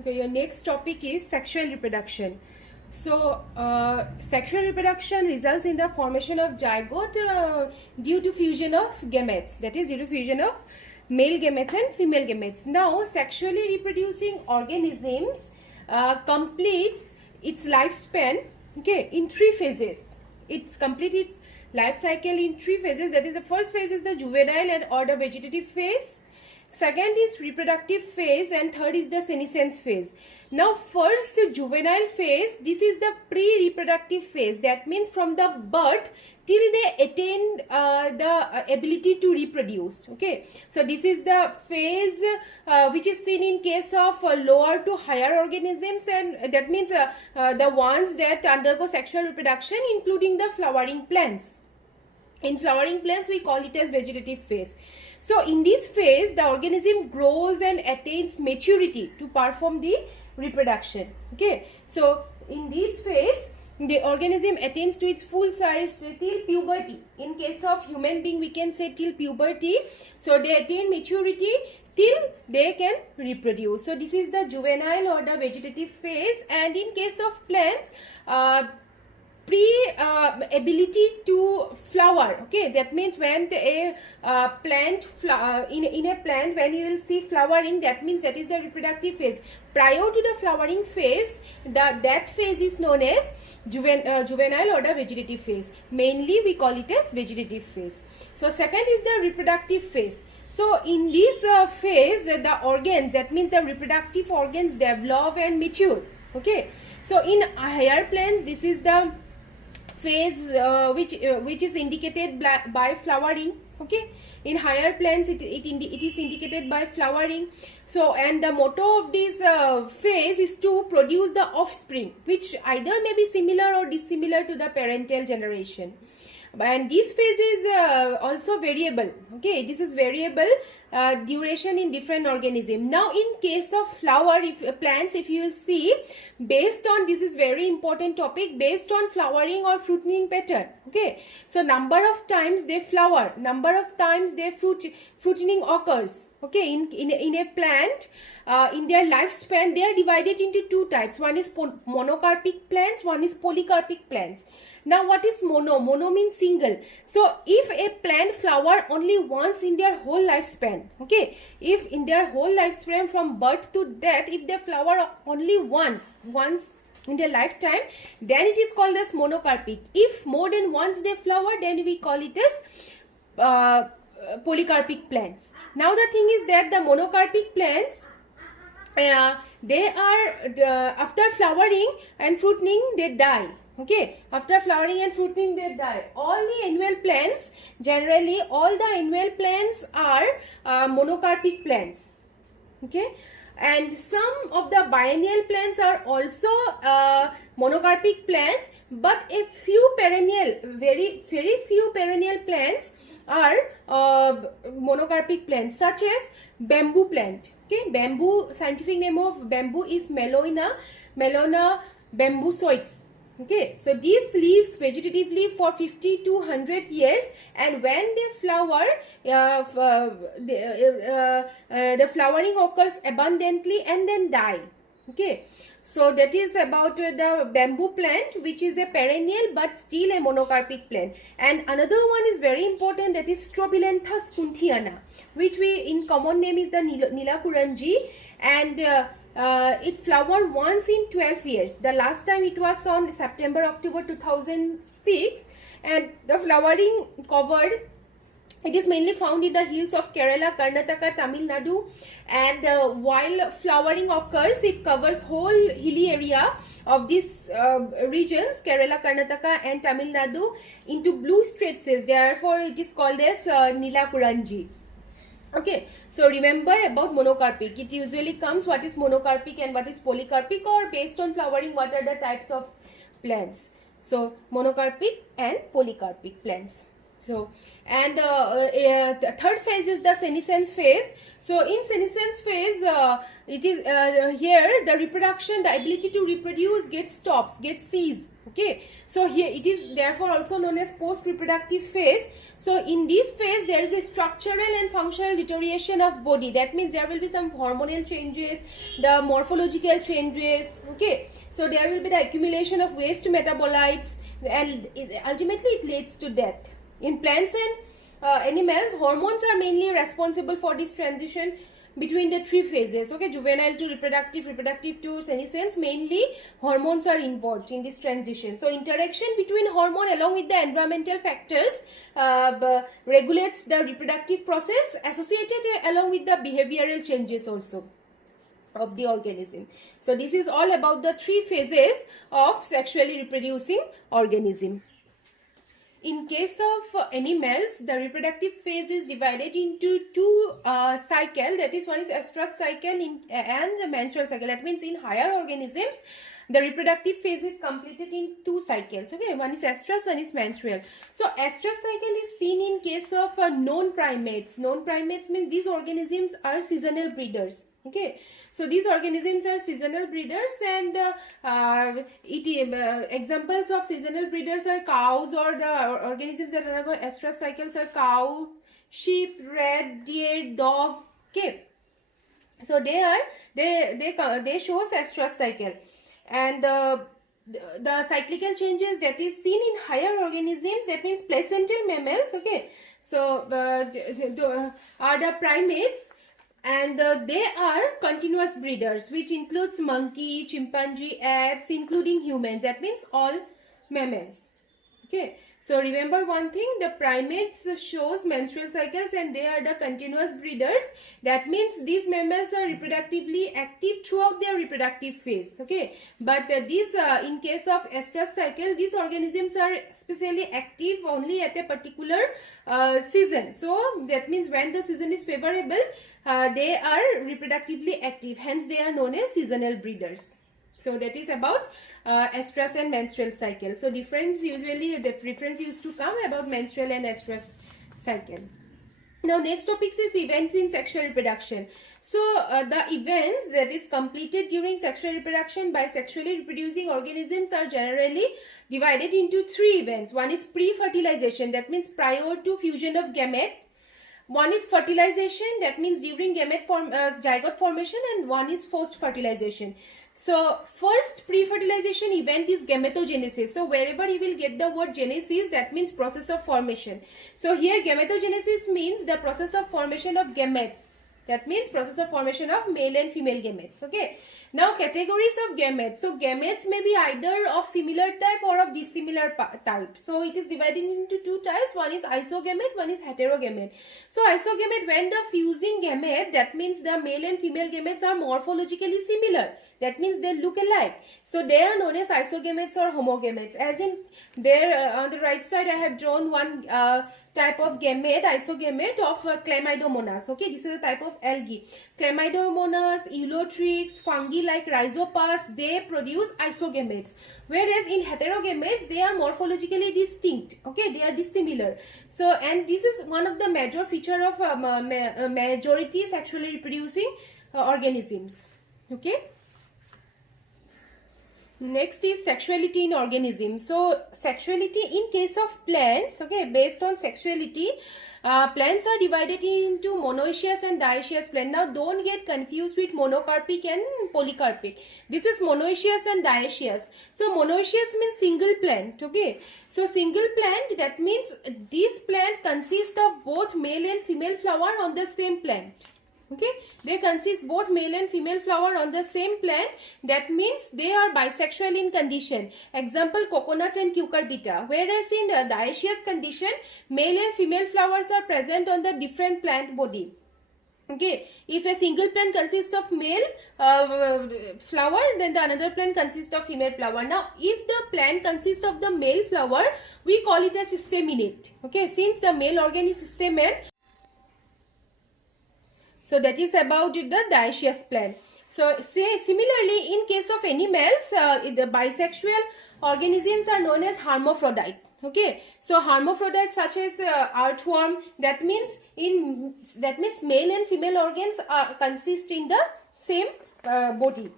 Okay, your next topic is sexual reproduction. So, sexual reproduction results in the formation of zygote due to fusion of gametes. That is, due to fusion of male gametes and female gametes. Now, sexually reproducing organisms completes its lifespan, okay, in 3 phases. It's completed life cycle in 3 phases. That is, the first phase is the juvenile and or the vegetative phase. Second is reproductive phase, and third is the senescence phase. Now, first juvenile phase, this is the pre-reproductive phase. That means from the birth till they attain the ability to reproduce. Okay, so this is the phase which is seen in case of lower to higher organisms, and that means the ones that undergo sexual reproduction, including the flowering plants. In flowering plants, we call it as vegetative phase. So, in this phase, the organism grows and attains maturity to perform the reproduction. Okay. So, in this phase, the organism attains to its full size till puberty. In case of human being, we can say till puberty. So, they attain maturity till they can reproduce. So, this is the juvenile or the vegetative phase. And in case of plants, ability to flower. Okay, that means when a plant in a plant, when you will see flowering, that means that is the reproductive phase. Prior to the flowering phase, that phase is known as juvenile or the vegetative phase. Mainly we call it as vegetative phase. So second is the reproductive phase. So in this phase, the organs, that means the reproductive organs, develop and mature. Okay, so in higher plants, this is the phase which is indicated by flowering. Okay, in higher plants it is indicated by flowering. So, and the motto of this phase is to produce the offspring, which either may be similar or dissimilar to the parental generation. And this phase is also variable. Okay, this is variable duration in different organism. Now, in case of flower, plants, if you will see, based on, this is very important topic, based on flowering or fruiting pattern. Okay, so number of times they flower, number of times their fruiting occurs. Okay, in a plant, in their lifespan, they are divided into 2 types. One is monocarpic plants, one is polycarpic plants. Now, what is mono? Mono means single. So, if a plant flower only once in their whole lifespan, okay, if in their whole lifespan from birth to death, if they flower only once in their lifetime, then it is called as monocarpic. If more than once they flower, then we call it as polycarpic plants. Now, the thing is that the monocarpic plants, they are after flowering and fruiting, they die. Okay, after flowering and fruiting, they die. All the annual plants, generally all the annual plants are monocarpic plants. Okay, and some of the biennial plants are also monocarpic plants, but a few perennial, very few perennial plants are monocarpic plants, such as bamboo plant. Okay, bamboo, scientific name of bamboo is Melona bambusoides. Okay, so these leaves vegetatively for 50 to 100 years, and when they flower, the flowering occurs abundantly and then die. Okay, so that is about the bamboo plant, which is a perennial but still a monocarpic plant. And another one is very important, that is Strobilanthes kunthiana, which we in common name is the Nilakuranji, and it flowered once in 12 years. The last time it was on September-October 2006, and the flowering covered, it is mainly found in the hills of Kerala, Karnataka, Tamil Nadu, and while flowering occurs, it covers whole hilly area of these regions, Kerala, Karnataka and Tamil Nadu, into blue stretches. Therefore, it is called as Nilakuranji. Okay, so remember about monocarpic. It usually comes what is monocarpic and what is polycarpic, or based on flowering what are the types of plants. So monocarpic and polycarpic plants. So, and the third phase is the senescence phase. So in senescence phase, it is here the reproduction, the ability to reproduce gets ceased. Okay, so here it is therefore also known as post reproductive phase. So in this phase there is a structural and functional deterioration of body. That means there will be some hormonal changes, the morphological changes. Okay, so there will be the accumulation of waste metabolites, and ultimately it leads to death. In plants and animals, hormones are mainly responsible for this transition between the three phases. Okay, juvenile to reproductive, reproductive to senescence. Mainly hormones are involved in this transition. So interaction between hormone along with the environmental factors regulates the reproductive process associated along with the behavioral changes also of the organism. So this is all about the three phases of sexually reproducing organism. In case of animals, the reproductive phase is divided into two cycles. That is, one is estrous cycle and the menstrual cycle. That means in higher organisms, the reproductive phase is completed in two cycles. Okay, one is estrous, one is menstrual. So estrous cycle is seen in case of known primates. Known primates means these organisms are seasonal breeders. Okay, so these organisms are seasonal breeders, and examples of seasonal breeders are cows, or the organisms that are going estrous cycles are cow, sheep, rat, deer, dog. Okay, so they shows estrous cycle, and the cyclical changes that is seen in higher organisms, that means placental mammals. Okay, so are the primates, and they are continuous breeders, which includes monkey, chimpanzee, apes, including humans. That means all mammals. Okay, so remember one thing, the primates shows menstrual cycles and they are the continuous breeders. That means these mammals are reproductively active throughout their reproductive phase. Okay, but these in case of estrous cycle, these organisms are especially active only at a particular season. So that means when the season is favorable, they are reproductively active, hence they are known as seasonal breeders. So that is about estrous and menstrual cycle. So the difference used to come about menstrual and estrous cycle. Now next topic is events in sexual reproduction. So the events that is completed during sexual reproduction by sexually reproducing organisms are generally divided into three events. One is pre-fertilization, that means prior to fusion of gamete. One is fertilization, that means during zygote formation, and one is post-fertilization. So first pre-fertilization event is gametogenesis. So wherever you will get the word genesis, that means process of formation. So here gametogenesis means the process of formation of gametes. That means process of formation of male and female gametes. Okay. Now categories of gametes. So gametes may be either of similar type or of dissimilar type. So it is divided into two types. One is isogamete, one is heterogamete. So isogamete, when the fusing gamete, that means the male and female gametes are morphologically similar. That means they look alike. So they are known as isogametes or homogametes. As in there on the right side I have drawn one type of gamete, isogamete of Chlamydomonas. Okay, this is a type of algae. Chlamydomonas, eulothrix, fungi like rhizopas, they produce isogametes. Whereas in heterogametes, they are morphologically distinct. Okay, they are dissimilar. So, and this is one of the major feature of majority sexually reproducing organisms. Okay. Next is sexuality in organisms. So sexuality in case of plants, okay, based on sexuality, plants are divided into monoecious and dioecious plant. Now don't get confused with monocarpic and polycarpic. This is monoecious and dioecious. So monoecious means single plant, okay. So single plant, that means this plant consists of both male and female flower on the same plant. Okay, they consist both male and female flower on the same plant. That means they are bisexual in condition. Example, coconut and cucurbita. Whereas in the dioecious condition, male and female flowers are present on the different plant body. Okay, if a single plant consists of male flower, then the another plant consists of female flower. Now, if the plant consists of the male flower, we call it as staminate. Okay, since the male organ is stamen. So that is about the dioecious plant. So say similarly in case of animals, the bisexual organisms are known as hermaphrodite. Okay, so hermaphrodites such as earthworm, that means male and female organs consist in the same body.